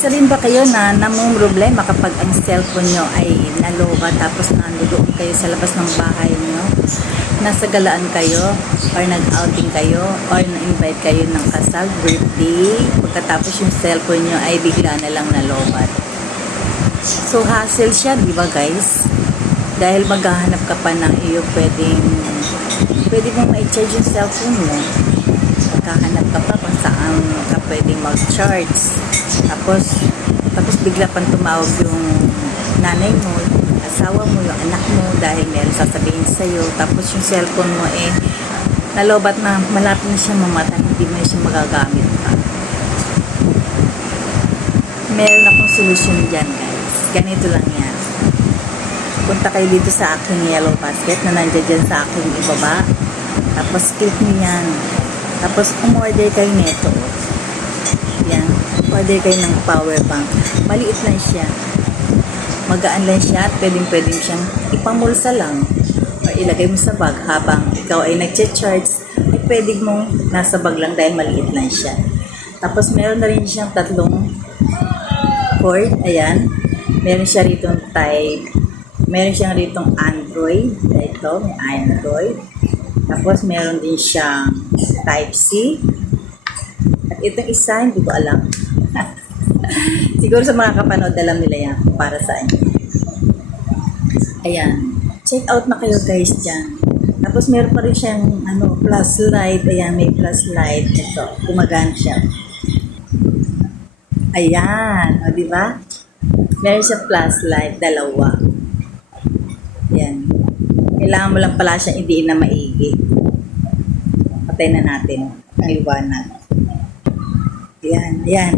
Isa rin ba kayo na namumroblema kapag ang cellphone nyo ay naloka tapos nandoon kayo sa labas ng bahay nyo? Nasa galaan kayo or nag-outing kayo or na-invite kayo ng kasal, birthday, pagkatapos yung cellphone nyo ay bigla na lang nalobat. So hassle siya, di ba guys? Dahil maghahanap ka pa ng iyo pwede mong ma-charge yung cellphone mo. Maghahanap ka pa kung saan ka pwedeng mag-charge. Tapos bigla pang tumawag yung nanay mo, yung asawa mo, yung anak mo dahil meron sasabihin sa'yo. Tapos yung cellphone mo nalobat na, malapit na siya mamatay, hindi mo siya magagamit pa. Meron akong solusyon dyan guys. Ganito lang yan. Punta kayo dito sa aking yellow basket na nandiyan dyan sa aking ibaba. Tapos click nyo yan. Tapos umorder kayo nito. Yan. Order kayo ng power bank. Maliit lang siya. Magaan lang siya at pwedeng siyang ipamulsa lang. O ilagay mo sa bag habang ikaw ay nag-charge. Ay pwede mong nasa bag lang dahil maliit lang siya. Tapos meron na rin siyang tatlong cord. Ayan. Meron siya ritong meron siyang ritong Android. Ito, may Android. Tapos meron din siyang Type-C. At itong isa, hindi ko alam. Siguro sa mga kapanood, alam nila yan para saan. Ayan. Check out na kayo guys dyan. Tapos meron pa rin siyang plus light. Ayan, may plus light. Ito, gumagana siya. Ayan. O, diba? Meron siya plus light, dalawa. Ayan. Kailangan mo lang pala siyang idiin na maigi. Patay na natin ang liwanag. Ayan, ayan.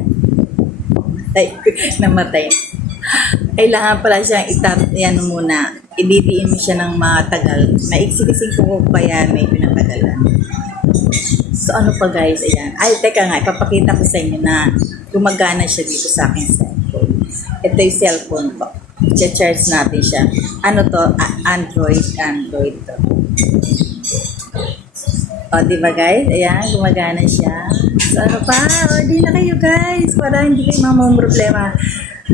Namatay. Kailangan pala siyang ayan muna. Ididiin mo siya ng matagal. Maiksi kasing kuko kaya may pinatagalan. So ano pa guys, ayan. Ay, teka nga, ipapakita ko sa inyo na gumagana siya dito sa aking cellphone. Ito yung cellphone ko. I-charge natin siya. Ano to? Android to. O, diba guys? Ayan, gumagana siya. So, ano pa? O, di na kayo guys. Para hindi kayo mamamroblema.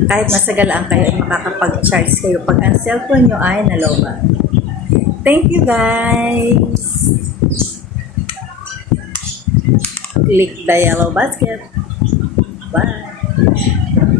Kahit masagalaan kayo, ay makakapag-charge kayo pag ang cellphone nyo ay nalobat. Thank you guys! Click the yellow basket. Bye!